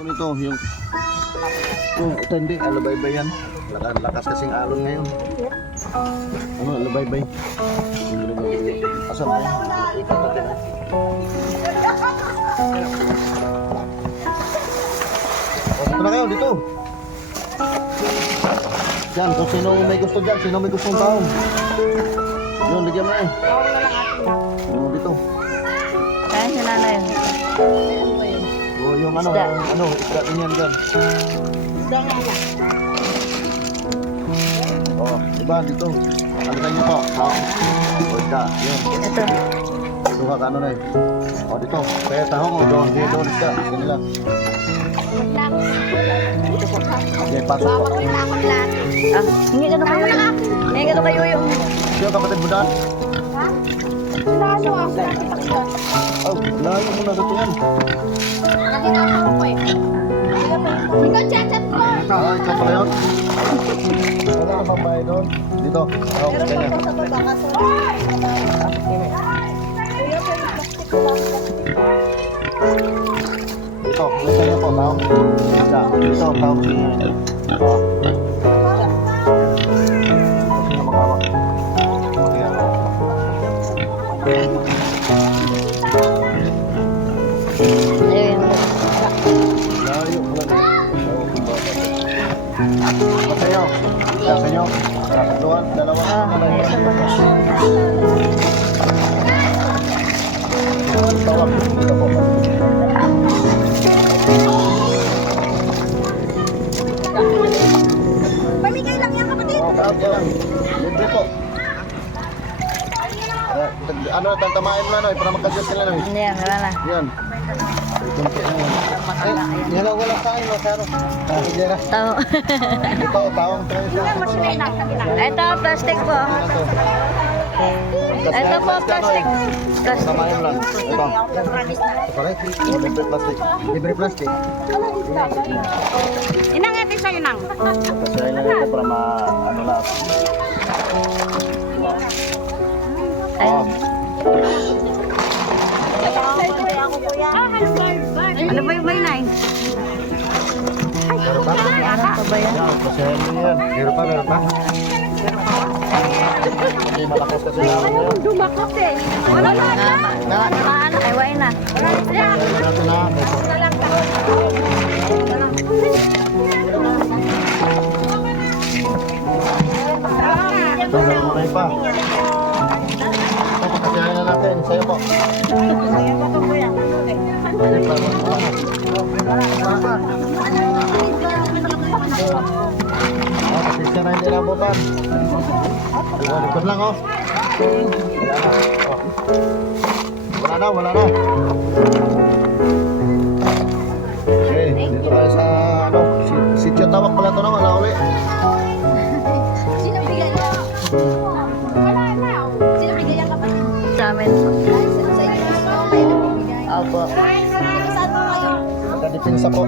Ito nito, ito hindi, alabaybay yan. Lakas kasing alon ngayon. Ano, alabaybay. Asan ba yan? Ikat natin ha. Dito na kayo, dito. Diyan, kung sino may gusto dyan, sino may gustong tao. Yun, bigyan mo eh. Dito. Kaya si nanay. Yung isda din yan dyan. Isda nga na. Oh, diba dito. Ano kayo po? O isda, yun. Ito. Suha ka ano na eh. O dito, kaya tahong o doon isda. Yan nila. Okay, pasok po. Ah, hindi ka na kayo yung... Hindi ka na kayo yung... Sino kapatid mo daan? Ha? Layo ako. Oh, layo mo na dito yan. Nakita ko po eh. Ikaw chat ko. Ah, ikaw pala yun? Wala ka bang bahay doon? Dito. Oh, Pero kanya. sa baba kaso. Kuya, plastic ko lang. Dito, kanya po, tao. Dito, tao. Oh. Sino mag-awak? Ayan. Ayun. Layo mo na. Masayo. Masayo. Tatluan, dalawa. Tawag. Dito po. Pamigay lang yan kapatid. Oh, kaya lang. Libre po. Ano, tantamain mo na, no? Para magkadyos sila, no? Hindi yan, wala na. Yan. Yan lang, wala sa akin, Masaro. Sige na. Tao. Ito, tawang tayo sa Ito, plastic po. Ito po, plastic. Plastic. Tamain mo lang. Ito. Ito pala. Libre plastic. Libre plastic. Inang ito sa'yo nang. Kasi ayun lang ito para ano lang. Ayun. Ano ba yung baynay? Meron pa? Ano pa ba yan? Yan, kasi ayun yan. Meron pa, meron pa. Hindi malakas kasi namin yan. Dumakot eh. Wala na. Naano? Ay, why na? Ayun natin na. Ito, meron mo kayo pa. Ito, kasiyahin na natin. Sa'yo po. Ayun pa, pasisya na hindi nabutan. Likod lang, oh. Wala na, wala na. Okay, dito tayo sa, sityo tawag pala ito, no? Wala uli. Sino bigyan niya? Wala na. Sino bigyan niya kapatid? Sa amin po. Ay, sino sa inyo? Kayo bigay. Opo. Saan mo kayo? Nagkadipinsa po.